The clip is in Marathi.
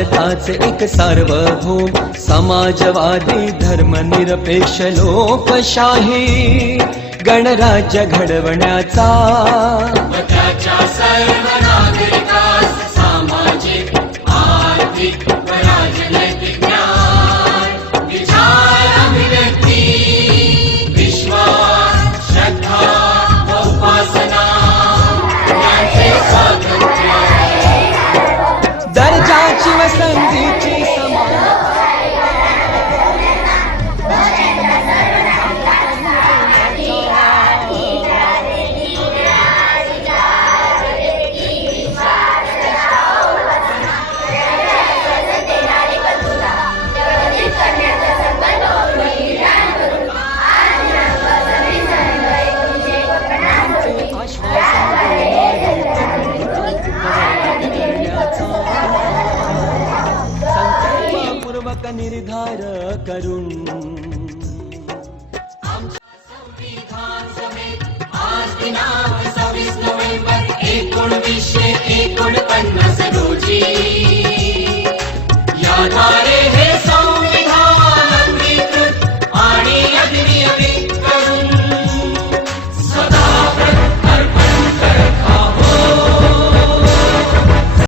भारताचे एक सार्वभौम समाजवादी धर्मनिरपेक्ष लोकशाही गणराज्य घडवण्याचा त्याच्या सर्व नागरिकास सामाजिक आर्थिक व राजनैतिक न्याय विचार अभिव्यक्ती विश्वास श्रद्धा व उपासना यांचे स्वातंत्र्य दर्जाची व संधीची समानता संकल्पपूर्वक निर्धार करून आमच्या संविधान सभेत आज दिनांक